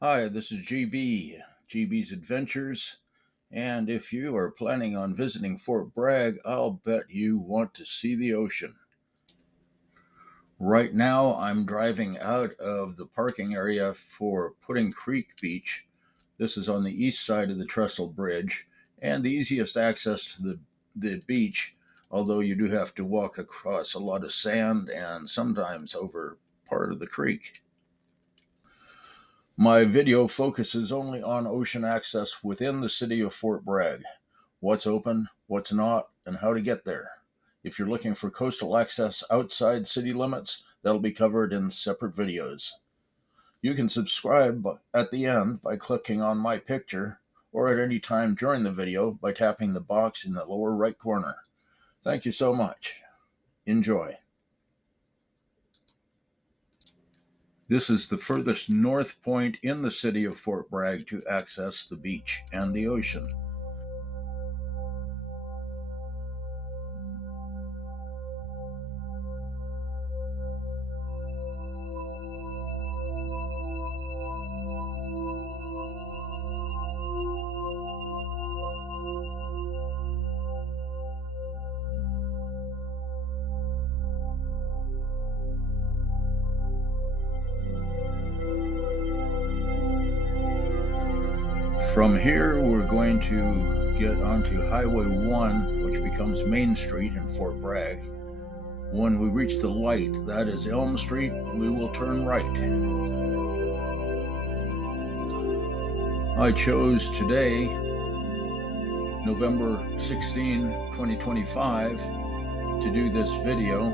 Hi, this is GB's Adventures, and if you are planning on visiting Fort Bragg, I'll bet you want to see the ocean. Right now, I'm driving out of the parking area for Pudding Creek Beach. This is on the east side of the Trestle Bridge, and the easiest access to the beach, although you do have to walk across a lot of sand and sometimes over part of the creek. My video focuses only on ocean access within the city of Fort Bragg, what's open, what's not, and how to get there. If you're looking for coastal access outside city limits, that'll be covered in separate videos. You can subscribe at the end by clicking on my picture, or at any time during the video by tapping the box in the lower right corner. Thank you so much. Enjoy. This is the furthest north point in the city of Fort Bragg to access the beach and the ocean. From here, we're going to get onto Highway 1, which becomes Main Street in Fort Bragg. When we reach the light, that is Elm Street, we will turn right. I chose today, November 16, 2025, to do this video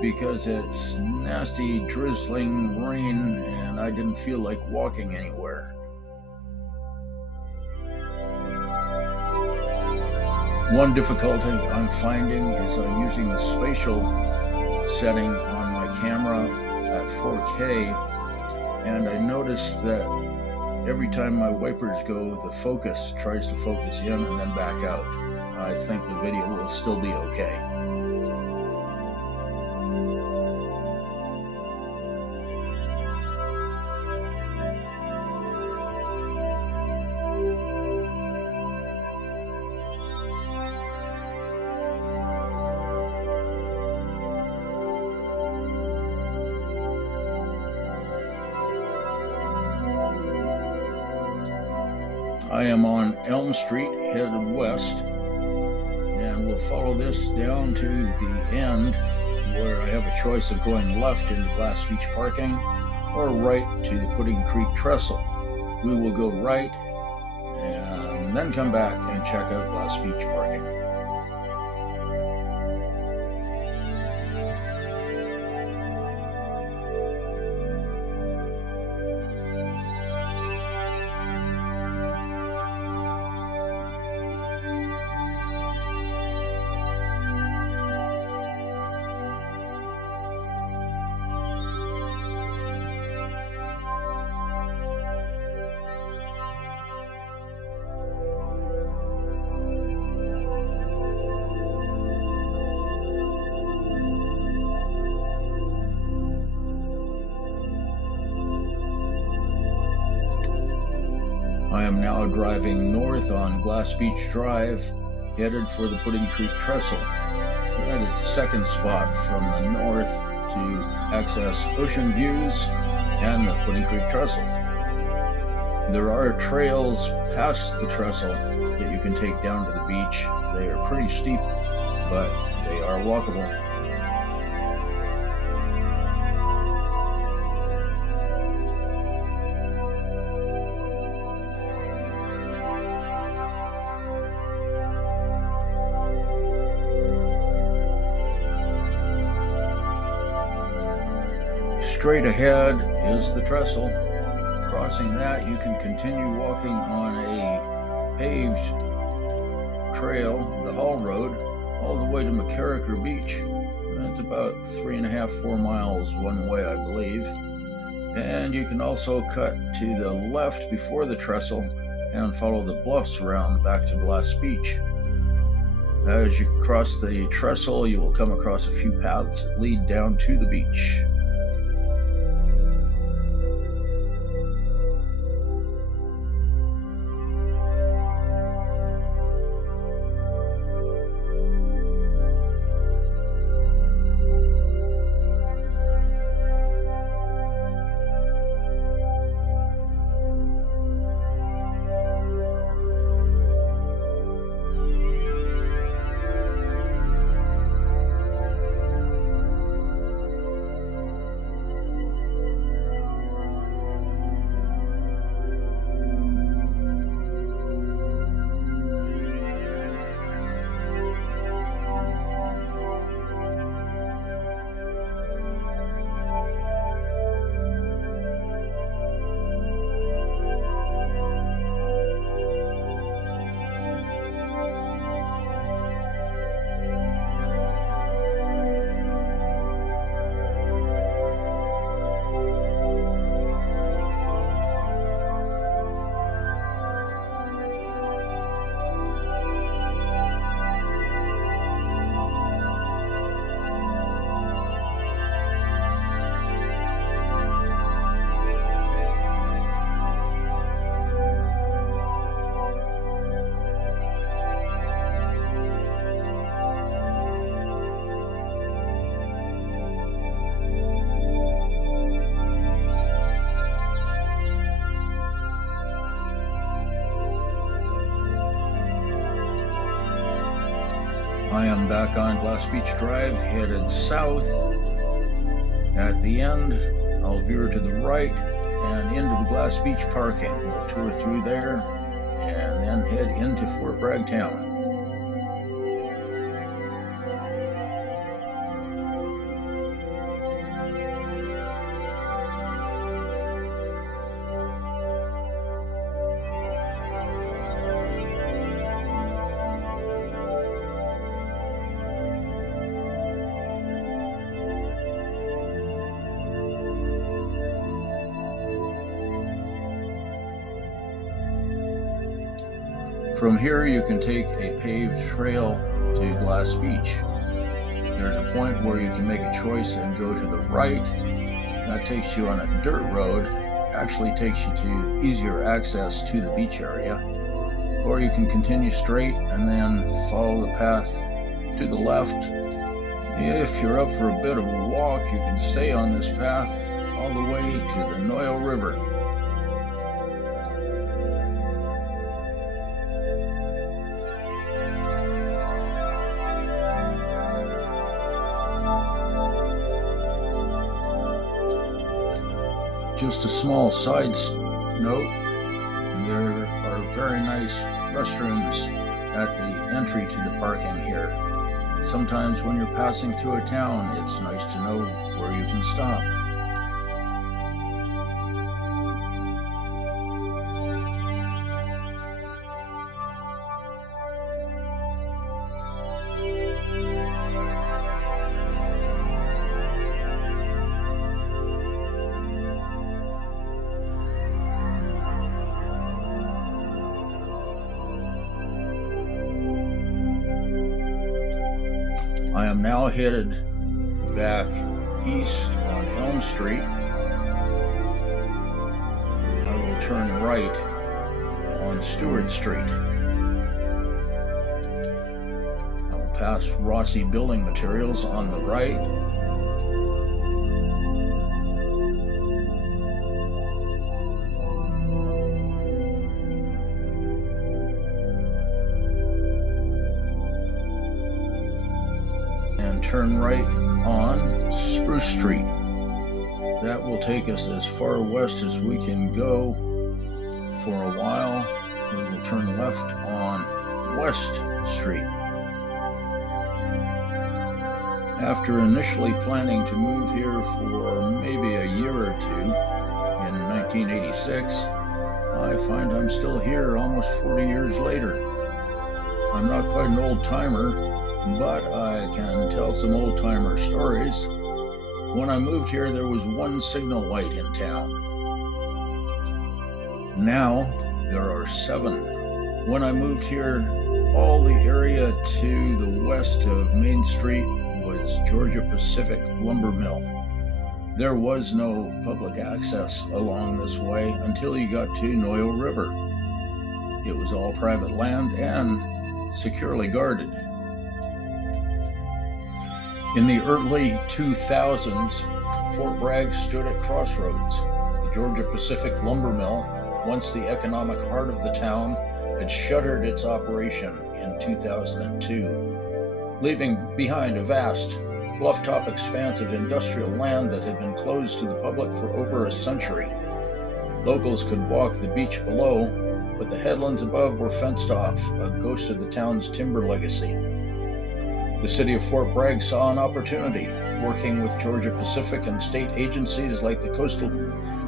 because it's nasty, drizzling rain and I didn't feel like walking anywhere. One difficulty I'm finding is I'm using the spatial setting on my camera at 4K, and I notice that every time my wipers go, the focus tries to focus in and then back out. I think the video will still be okay. I am on Elm Street, headed west, and we'll follow this down to the end where I have a choice of going left into Glass Beach parking or right to the Pudding Creek Trestle. We will go right and then come back and check out Glass Beach parking. I am now driving north on Glass Beach Drive, headed for the Pudding Creek Trestle. That is the second spot from the north to access ocean views and the Pudding Creek Trestle. There are trails past the trestle that you can take down to the beach. They are pretty steep, but they are walkable. Straight ahead is the trestle. Crossing that, you can continue walking on a paved trail, the Hall Road, all the way to McCarricker Beach. That's about 3.5, 4 miles one way, I believe. And you can also cut to the left before the trestle and follow the bluffs around back to Glass Beach. As you cross the trestle, you will come across a few paths that lead down to the beach. back on Glass Beach Drive, headed south. At the end, I'll veer to the right and into the Glass Beach parking. We'll tour through there and then head into Fort Bragg town. From here, you can take a paved trail to Glass Beach. There's a point where you can make a choice and go to the right. That takes you on a dirt road, actually takes you to easier access to the beach area. Or you can continue straight and then follow the path to the left. If you're up for a bit of a walk, you can stay on this path all the way to the Noyo River. Just a small side note, there are very nice restrooms at the entry to the parking here. Sometimes when you're passing through a town, it's nice to know where you can stop. I am now headed back east on Elm Street. I will turn right on Stewart Street. I will pass Rossi Building Materials on the right. And turn right on Spruce Street. That will take us as far west as we can go for a while. We will turn left on West Street. After initially planning to move here for maybe a year or two in 1986, I find I'm still here almost 40 years later. I'm not quite an old-timer, but I can tell some old-timer stories. When I moved here, there was one signal light in town. Now, there are 7. When I moved here, all the area to the west of Main Street was Georgia Pacific Lumber Mill. There was no public access along this way until you got to Noyo River. It was all private land and securely guarded. In the early 2000s, Fort Bragg stood at crossroads. The Georgia Pacific Lumber Mill, once the economic heart of the town, had shuttered its operation in 2002, leaving behind a vast, bluff-top expanse of industrial land that had been closed to the public for over a century. Locals could walk the beach below, but the headlands above were fenced off, a ghost of the town's timber legacy. The city of Fort Bragg saw an opportunity, working with Georgia Pacific and state agencies like the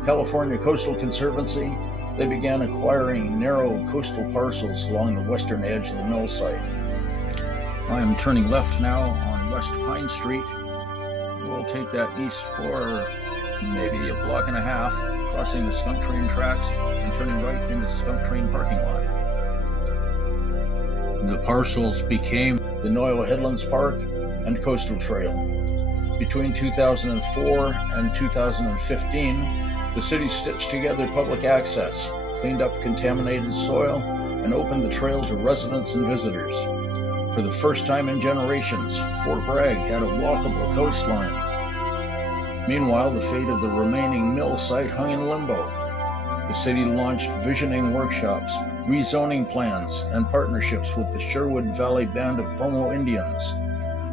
California Coastal Conservancy. They began acquiring narrow coastal parcels along the western edge of the mill site. I am turning left now on West Pine Street. We'll take that east for maybe a block and a half, crossing the skunk train tracks and turning right into the skunk train parking lot. The parcels became the Noyo Headlands Park and Coastal Trail. Between 2004 and 2015, the city stitched together public access, cleaned up contaminated soil, and opened the trail to residents and visitors. For the first time in generations, Fort Bragg had a walkable coastline. Meanwhile, the fate of the remaining mill site hung in limbo. The city launched visioning workshops, rezoning plans, and partnerships with the Sherwood Valley Band of Pomo Indians.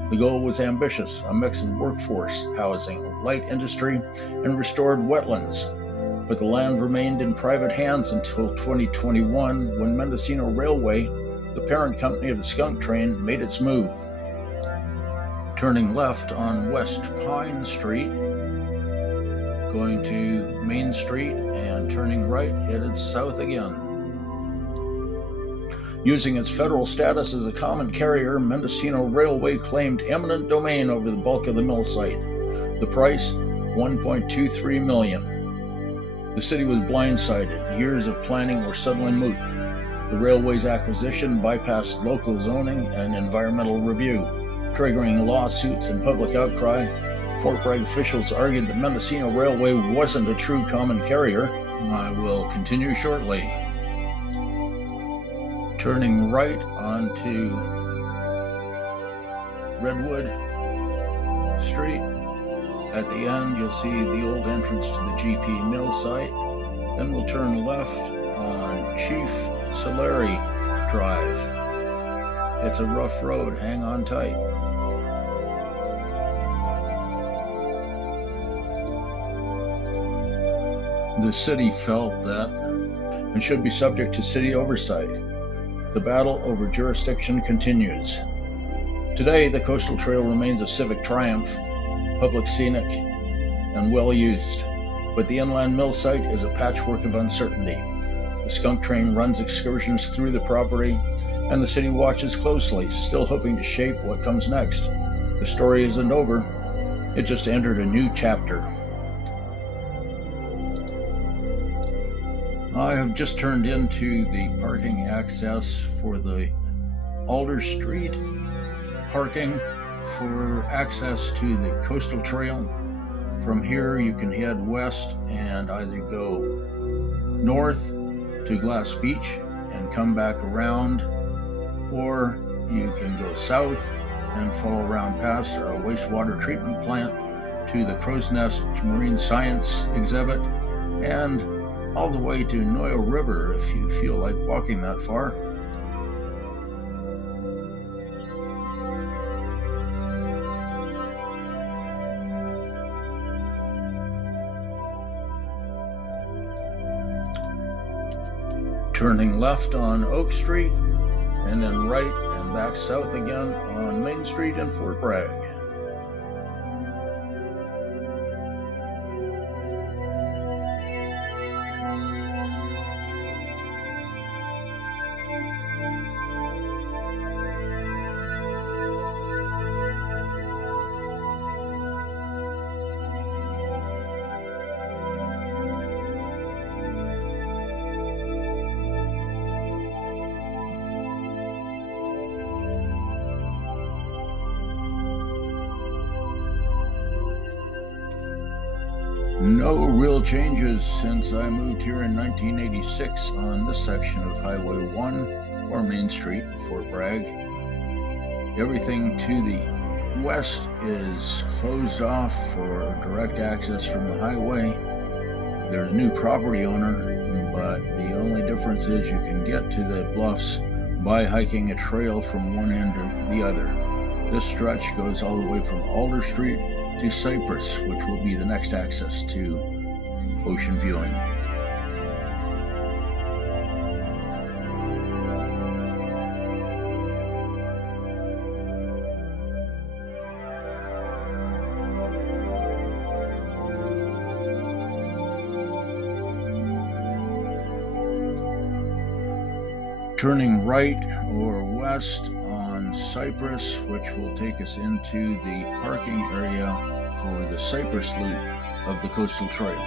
The goal was ambitious, a mix of workforce, housing, light industry, and restored wetlands. But the land remained in private hands until 2021, when Mendocino Railway, the parent company of the skunk train, made its move. Turning left on West Pine Street, going to Main Street, and turning right, headed south again. Using its federal status as a common carrier, Mendocino Railway claimed eminent domain over the bulk of the mill site. The price, $1.23 million. The city was blindsided. Years of planning were suddenly moot. The railway's acquisition bypassed local zoning and environmental review, triggering lawsuits and public outcry. Fort Bragg officials argued that Mendocino Railway wasn't a true common carrier. I will continue shortly. Turning right onto Redwood Street. At the end, you'll see the old entrance to the GP mill site. Then we'll turn left on Chief Solari Drive. It's a rough road, hang on tight. The city felt that and should be subject to city oversight. The battle over jurisdiction continues. Today, the coastal trail remains a civic triumph, public scenic, and well used. But the inland mill site is a patchwork of uncertainty. The skunk train runs excursions through the property, and the city watches closely, still hoping to shape what comes next. The story isn't over. It just entered a new chapter. I have just turned into the parking access for the Alder Street parking for access to the coastal trail. From here, you can head west and either go north to Glass Beach and come back around, or you can go south and follow around past our wastewater treatment plant to the Crow's Nest Marine Science exhibit and all the way to Noyo River if you feel like walking that far. Turning left on Oak Street, and then right and back south again on Main Street in Fort Bragg. No real changes since I moved here in 1986 on this section of Highway 1 or Main Street, Fort Bragg. Everything to the west is closed off for direct access from the highway. There's a new property owner, but the only difference is you can get to the bluffs by hiking a trail from one end to the other. This stretch goes all the way from Alder Street to Cypress, which will be the next access to ocean viewing. Turning right or west on Cypress, which will take us into the parking area for the Cypress Loop of the coastal trail.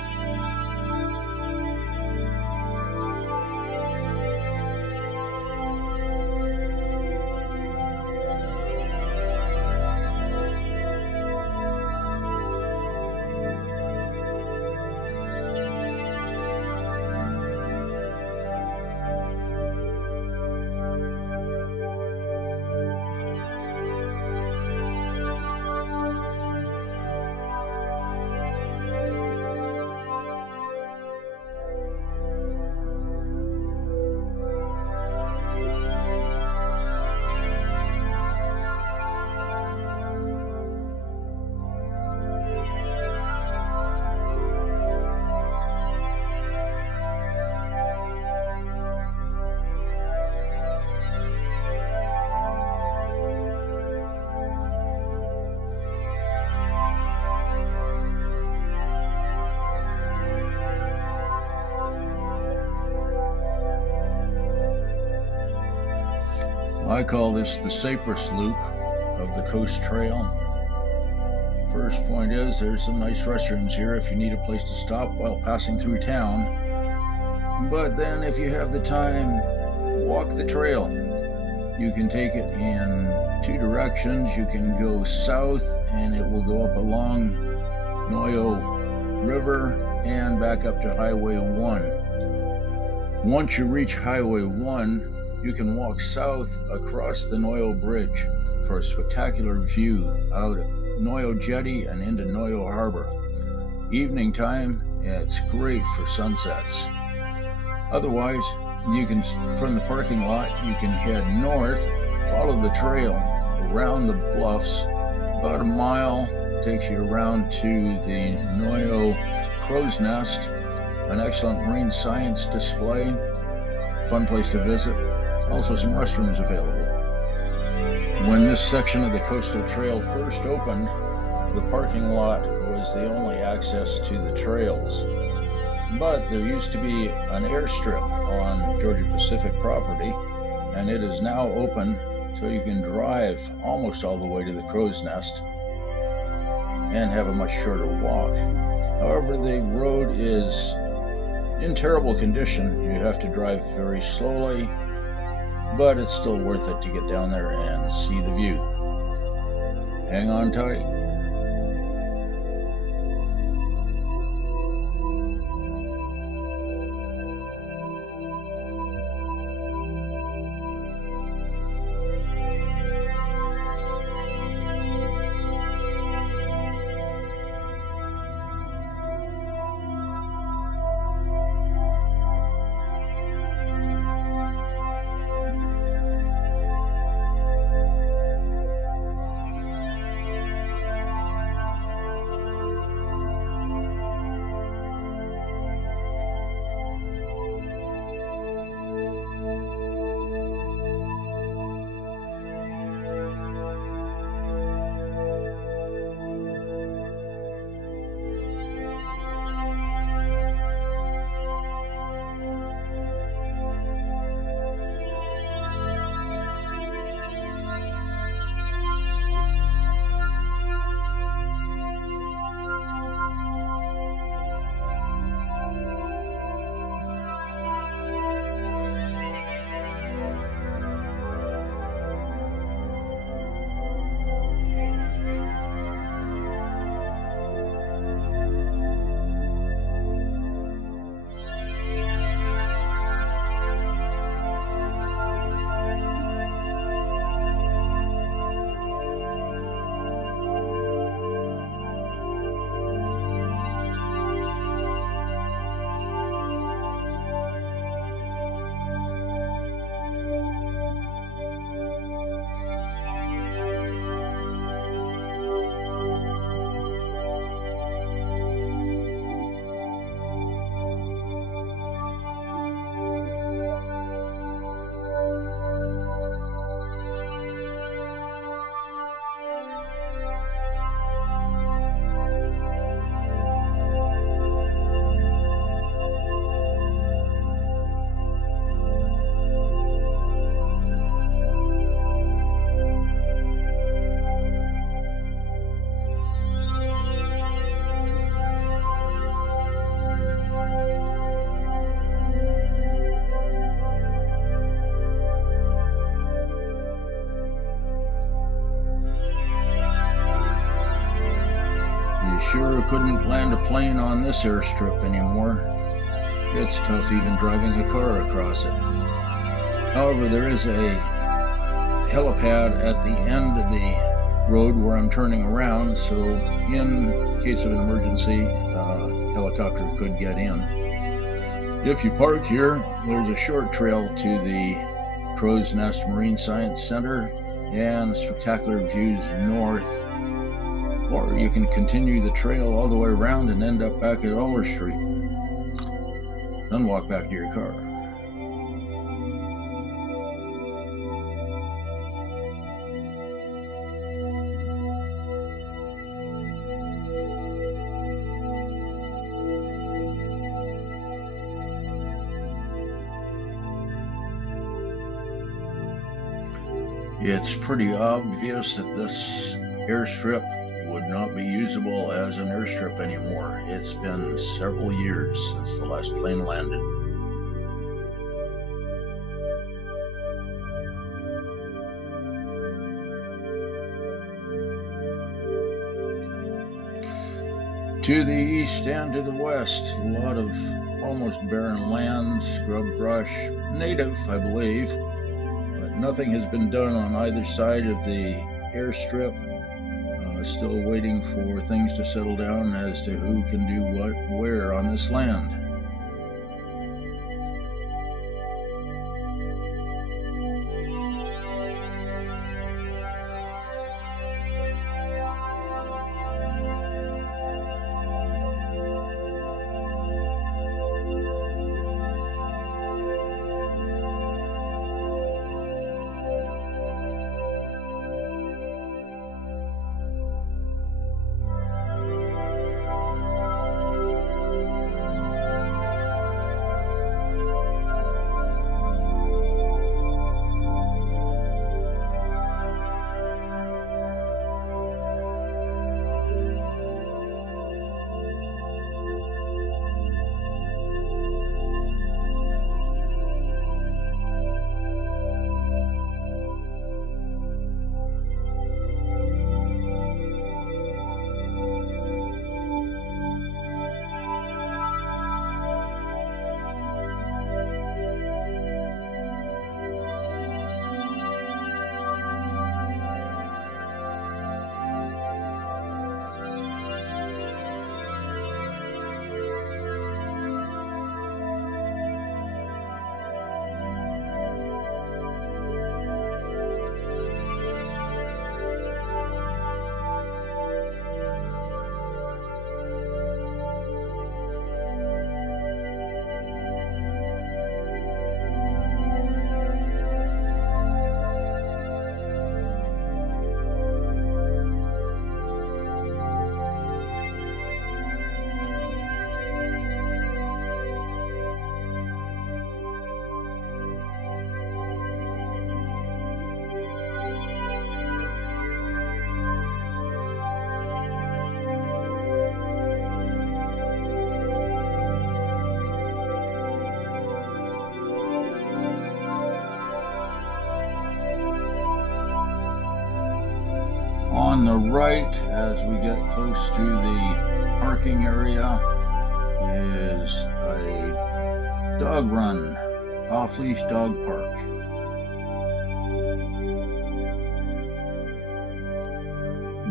I call this the Cypress Loop of the Coast Trail. First point is there's some nice restrooms here if you need a place to stop while passing through town. But then if you have the time, walk the trail. You can take it in two directions. You can go south and it will go up along Noyo River and back up to Highway 1. Once you reach Highway 1, you can walk south across the Noyo Bridge for a spectacular view out at Noyo Jetty and into Noyo Harbor. Evening time, it's great for sunsets. Otherwise, you can, from the parking lot, you can head north, follow the trail around the bluffs, about a mile, takes you around to the Noyo Crow's Nest, an excellent marine science display, fun place to visit, also some restrooms available. When this section of the coastal trail first opened, the parking lot was the only access to the trails. But there used to be an airstrip on Georgia Pacific property, and it is now open so you can drive almost all the way to the Crow's Nest and have a much shorter walk. However, the road is in terrible condition. You have to drive very slowly, but it's still worth it to get down there and see the view. Hang on tight. Sure couldn't land a plane on this airstrip anymore. It's tough even driving a car across it. However, there is a helipad at the end of the road where I'm turning around, so in case of an emergency, a helicopter could get in. If you park here, there's a short trail to the Crow's Nest Marine Science Center and spectacular views north. Or you can continue the trail all the way around and end up back at Alder Street. Then walk back to your car. It's pretty obvious that this airstrip would not be usable as an airstrip anymore. It's been several years since the last plane landed. To the east and to the west, a lot of almost barren land, scrub brush, native, I believe, but nothing has been done on either side of the airstrip. Still waiting for things to settle down as to who can do what where on this land. On the right, as we get close to the parking area, is a dog run, off-leash dog park.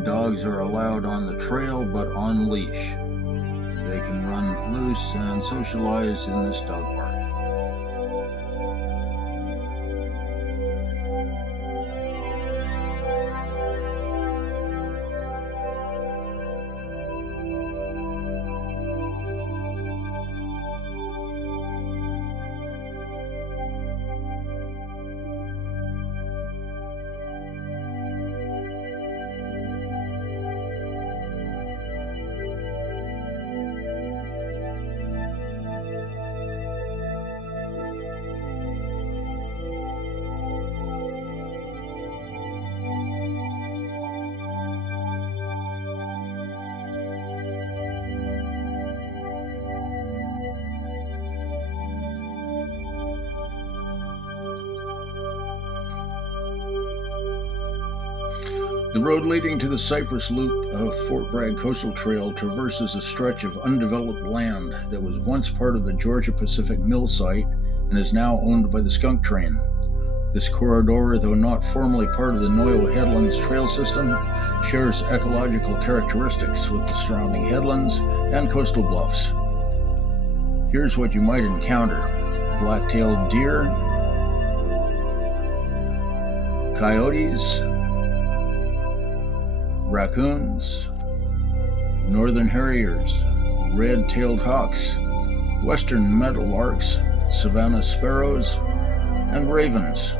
Dogs are allowed on the trail, but on leash. They can run loose and socialize in this dog park. The road leading to the Cypress Loop of Fort Bragg Coastal Trail traverses a stretch of undeveloped land that was once part of the Georgia Pacific Mill site and is now owned by the skunk train. This corridor, though not formally part of the Noyo Headlands trail system, shares ecological characteristics with the surrounding headlands and coastal bluffs. Here's what you might encounter: black-tailed deer, coyotes, raccoons, northern harriers, red-tailed hawks, western meadowlarks, savanna sparrows, and ravens.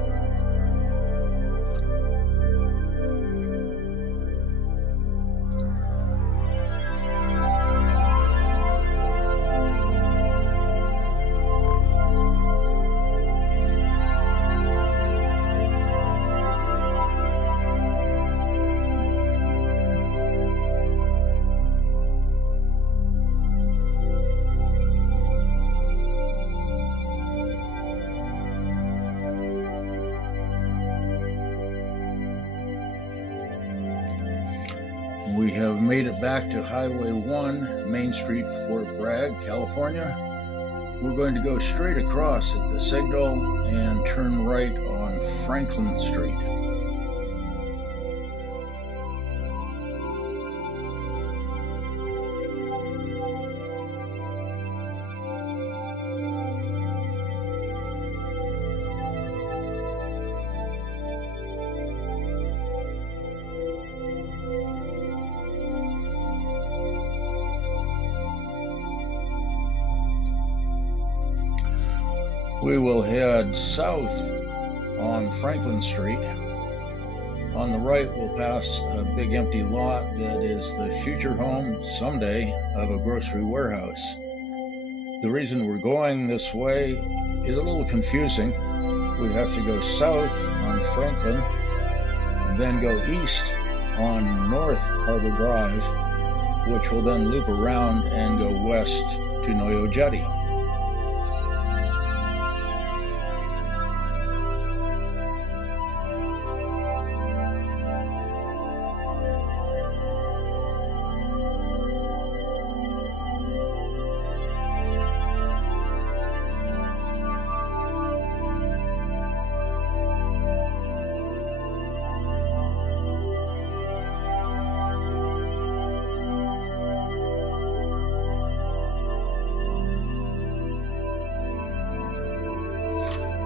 We have made it back to Highway 1, Main Street, Fort Bragg, California. We're going to go straight across at the signal and turn right on Franklin Street. We will head south on Franklin Street. On the right, we'll pass a big empty lot that is the future home, someday, of a grocery warehouse. The reason we're going this way is a little confusing. We have to go south on Franklin, then go east on North Harbor Drive, which will then loop around and go west to Noyo Jetty.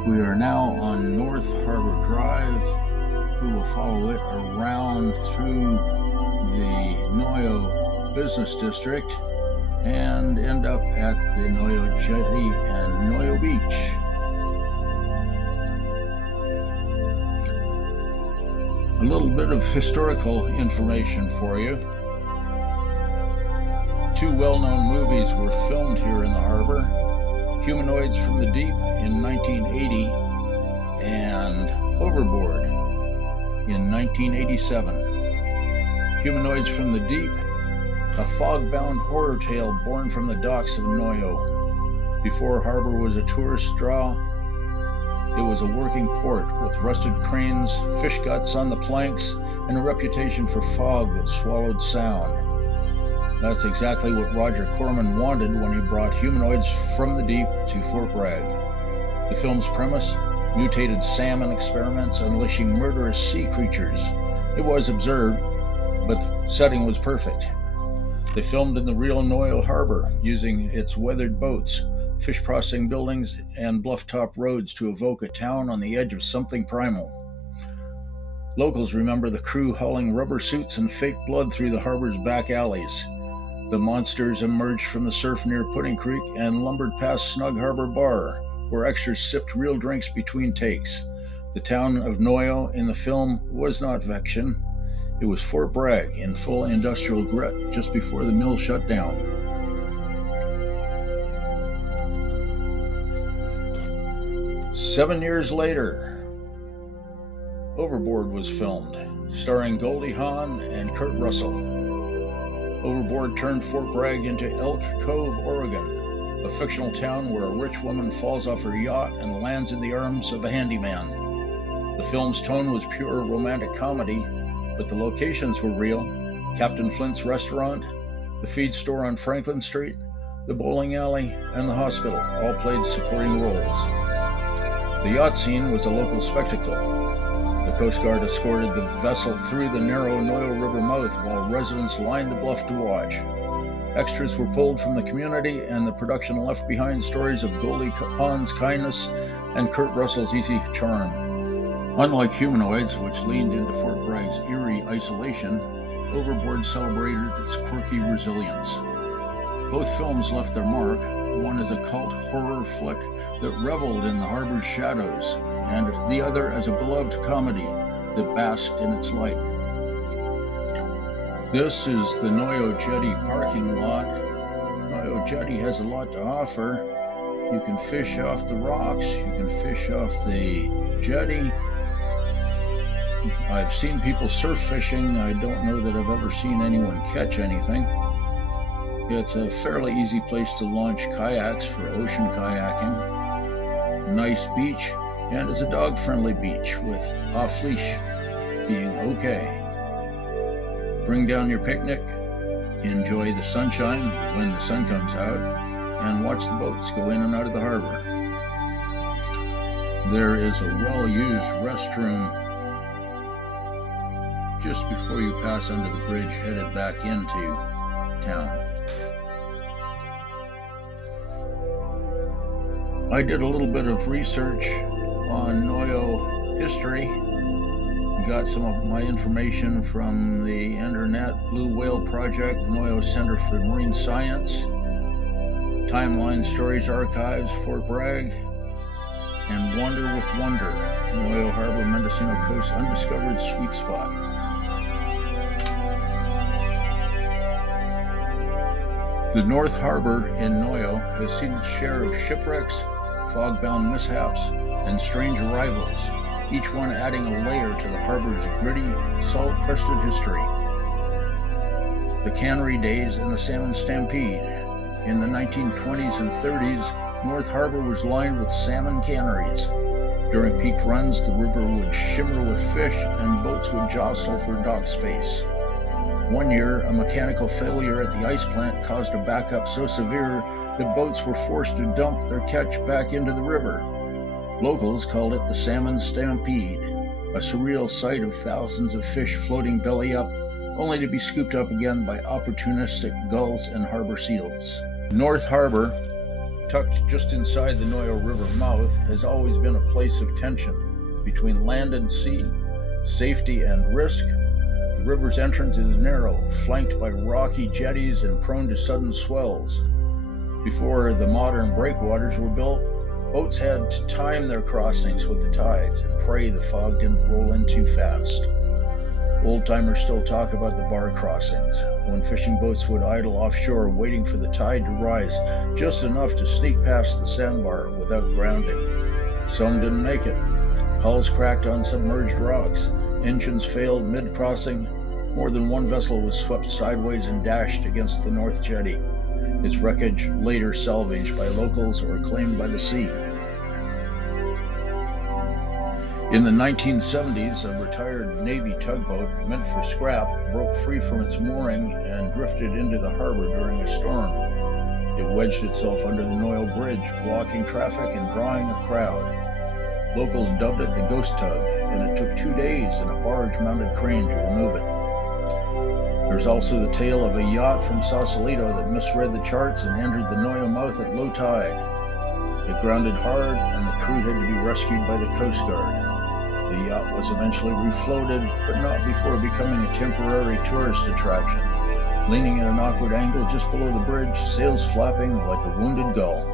We are now on North Harbor Drive. We will follow it around through the Noyo Business District and end up at the Noyo Jetty and Noyo Beach. A little bit of historical information for you. Two well-known movies were filmed here in the harbor. Humanoids from the Deep in 1980 and Overboard in 1987. Humanoids from the Deep, a fog-bound horror tale born from the docks of Noyo. Before harbor was a tourist draw, it was a working port with rusted cranes, fish guts on the planks, and a reputation for fog that swallowed sound. That's exactly what Roger Corman wanted when he brought Humanoids from the Deep to Fort Bragg. The film's premise: mutated salmon experiments unleashing murderous sea creatures. It was absurd, but the setting was perfect. They filmed in the real Noyo Harbor, using its weathered boats, fish processing buildings, and bluff-top roads to evoke a town on the edge of something primal. Locals remember the crew hauling rubber suits and fake blood through the harbor's back alleys. The monsters emerged from the surf near Pudding Creek and lumbered past Snug Harbor Bar, where extras sipped real drinks between takes. The town of Noyo in the film was not fiction. It was Fort Bragg in full industrial grit just before the mill shut down. Seven years later, Overboard was filmed, starring Goldie Hawn and Kurt Russell. Overboard turned Fort Bragg into Elk Cove, Oregon, a fictional town where a rich woman falls off her yacht and lands in the arms of a handyman. The film's tone was pure romantic comedy, but the locations were real. Captain Flint's restaurant, the feed store on Franklin Street, the bowling alley, and the hospital all played supporting roles. The yacht scene was a local spectacle. The Coast Guard escorted the vessel through the narrow Noyo River mouth while residents lined the bluff to watch. Extras were pulled from the community, and the production left behind stories of Goldie Hawn's kindness and Kurt Russell's easy charm. Unlike Humanoids, which leaned into Fort Bragg's eerie isolation, Overboard celebrated its quirky resilience. Both films left their mark. One as a cult horror flick that reveled in the harbor's shadows, and the other as a beloved comedy that basked in its light. This is the Noyo Jetty parking lot. Noyo Jetty has a lot to offer. You can fish off the rocks, you can fish off the jetty. I've seen people surf fishing. I don't know that I've ever seen anyone catch anything. It's a fairly easy place to launch kayaks for ocean kayaking. Nice beach, and it's a dog-friendly beach with off-leash being okay. Bring down your picnic, enjoy the sunshine when the sun comes out, and watch the boats go in and out of the harbor. There is a well-used restroom just before you pass under the bridge headed back into town. I did a little bit of research on Noyo history. Got some of my information from the Internet Blue Whale Project, Noyo Center for Marine Science, Timeline Stories Archives, Fort Bragg, and Wander with Wonder, Noyo Harbor, Mendocino Coast Undiscovered Sweet Spot. The North Harbor in Noyo has seen its share of shipwrecks, fog-bound mishaps, and strange arrivals, each one adding a layer to the harbor's gritty, salt-crusted history. The cannery days and the salmon stampede. In the 1920s and 30s, North Harbor was lined with salmon canneries. During peak runs, the river would shimmer with fish and boats would jostle for dock space. One year, a mechanical failure at the ice plant caused a backup so severe that boats were forced to dump their catch back into the river. Locals called it the Salmon Stampede, a surreal sight of thousands of fish floating belly up, only to be scooped up again by opportunistic gulls and harbor seals. North Harbor, tucked just inside the Noyo River mouth, has always been a place of tension between land and sea, safety and risk. The river's entrance is narrow, flanked by rocky jetties and prone to sudden swells. Before the modern breakwaters were built, boats had to time their crossings with the tides and pray the fog didn't roll in too fast. Old-timers still talk about the bar crossings, when fishing boats would idle offshore waiting for the tide to rise just enough to sneak past the sandbar without grounding. Some didn't make it. Hulls cracked on submerged rocks. Engines failed mid-crossing. More than one vessel was swept sideways and dashed against the North Jetty, its wreckage later salvaged by locals or claimed by the sea. In the 1970s, a retired Navy tugboat meant for scrap broke free from its mooring and drifted into the harbor during a storm. It wedged itself under the Noyo Bridge, blocking traffic and drawing a crowd. Locals dubbed it the ghost tug, and it took 2 days and a barge-mounted crane to remove it. There's also the tale of a yacht from Sausalito that misread the charts and entered the Noyo mouth at low tide. It grounded hard, and the crew had to be rescued by the Coast Guard. The yacht was eventually refloated, but not before becoming a temporary tourist attraction, leaning at an awkward angle just below the bridge, sails flapping like a wounded gull.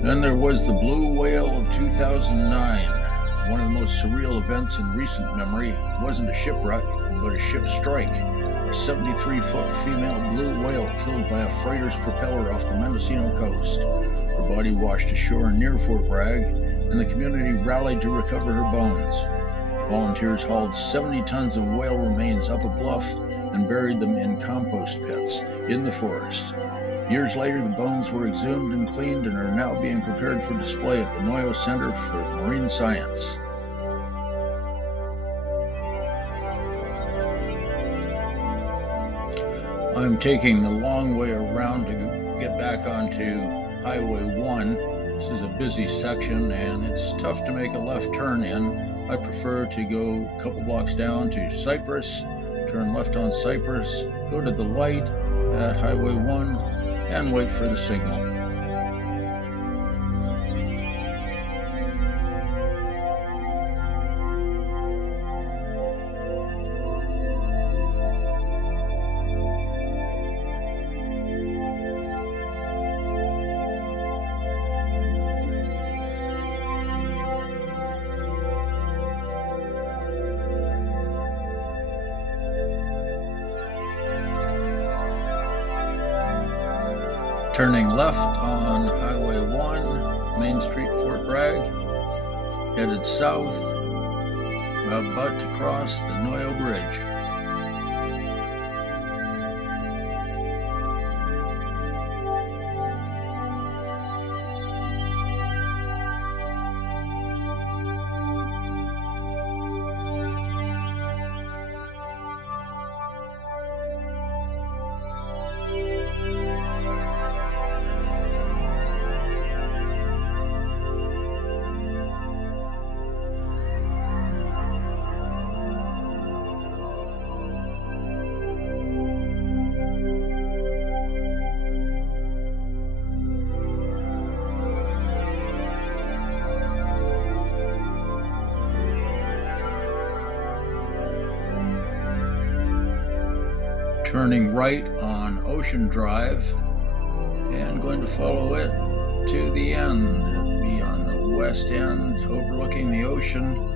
Then there was the Blue Whale of 2009. One of the most surreal events in recent memory wasn't a shipwreck, but a ship strike. A 73-foot female blue whale killed by a freighter's propeller off the Mendocino coast. Her body washed ashore near Fort Bragg, and the community rallied to recover her bones. Volunteers hauled 70 tons of whale remains up a bluff and buried them in compost pits in the forest. Years later, the bones were exhumed and cleaned and are now being prepared for display at the Noyo Center for Marine Science. I'm taking the long way around to get back onto Highway 1. This is a busy section and it's tough to make a left turn in. I prefer to go a couple blocks down to Cypress, turn left on Cypress, go to the light at Highway 1, and wait for the signal. Turning left on Highway 1, Main Street, Fort Bragg, headed south, about to cross the Noyo Bridge. turning right on Ocean Drive and going to follow it to the end. It'll be on the west end overlooking the ocean.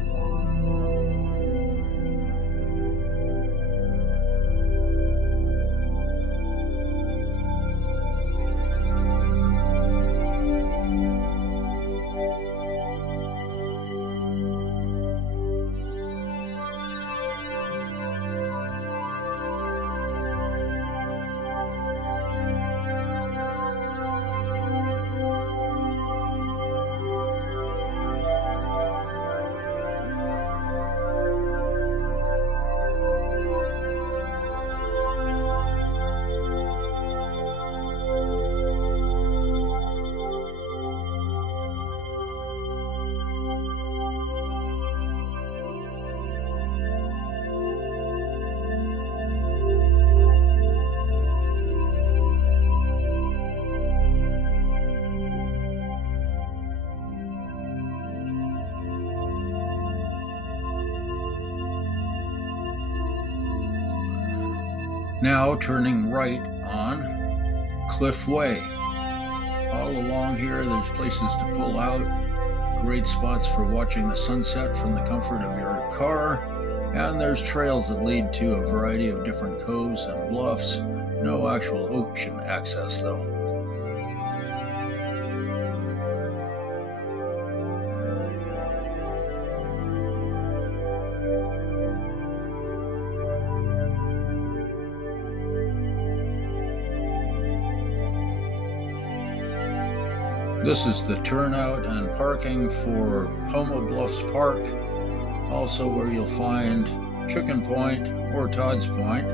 Now turning right on Cliff Way. All along here there's places to pull out, great spots for watching the sunset from the comfort of your car, and there's trails that lead to a variety of different coves and bluffs. No actual ocean access though. This is the turnout and parking for Poma Bluffs Park, also where you'll find Chicken Point or Todd's Point.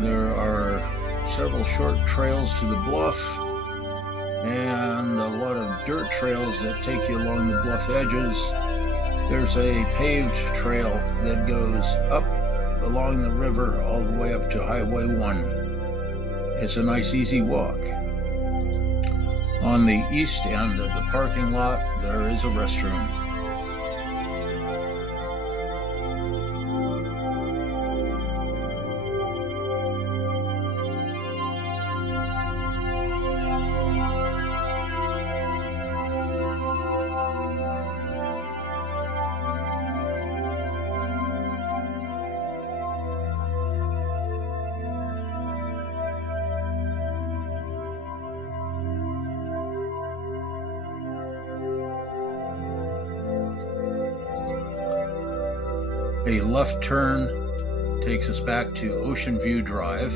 There are several short trails to the bluff and a lot of dirt trails that take you along the bluff edges. There's a paved trail that goes up along the river all the way up to Highway 1. It's a nice easy walk. On the east end of the parking lot, there is a restroom. A left turn takes us back to Ocean View Drive.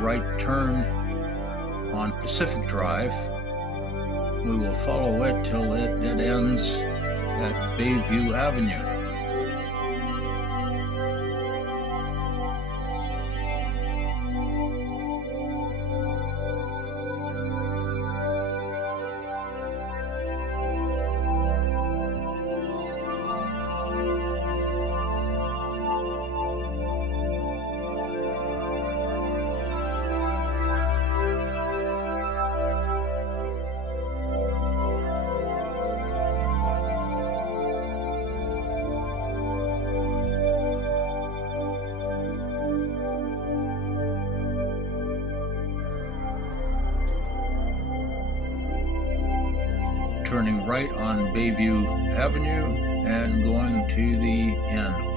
Right turn on Pacific Drive. We will follow it till it ends at Bayview Avenue. Turning right on Bayview Avenue and going to the end point.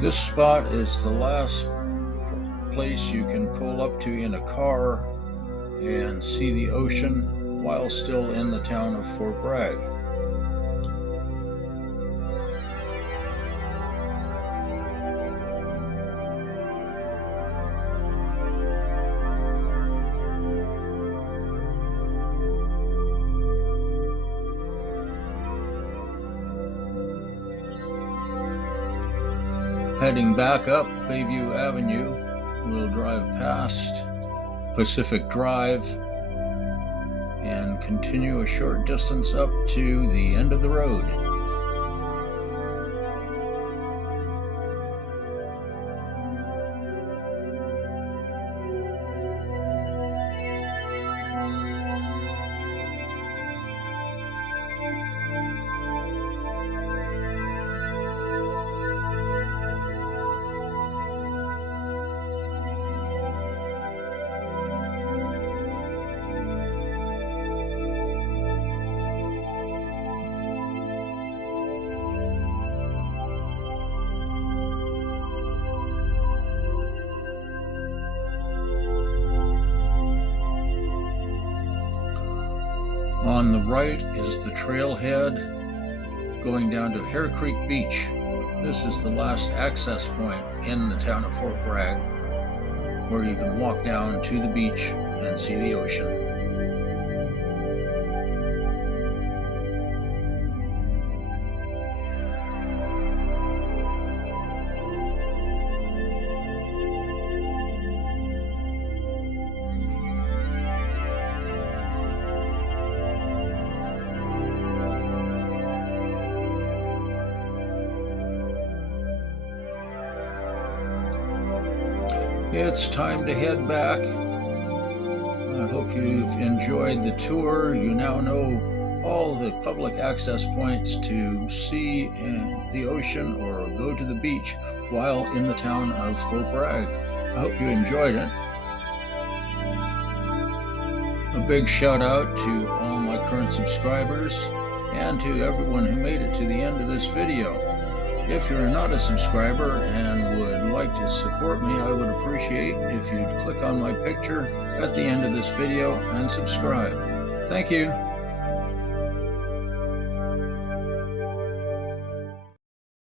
This spot is the last place you can pull up to in a car and see the ocean while still in the town of Fort Bragg. Heading back up Bayview Avenue, we'll drive past Pacific Drive and continue a short distance up to the end of the road. On the right is the trailhead going down to Hare Creek Beach. This is the last access point in the town of Fort Bragg, where you can walk down to the beach and see the ocean. It's time to head back. I hope you've enjoyed the tour. You now know all the public access points to see the ocean or go to the beach while in the town of Fort Bragg. I hope you enjoyed it. A big shout out to all my current subscribers and to everyone who made it to the end of this video. If you're not a subscriber and would like to support me, I would appreciate if you'd click on my picture at the end of this video and subscribe. Thank you.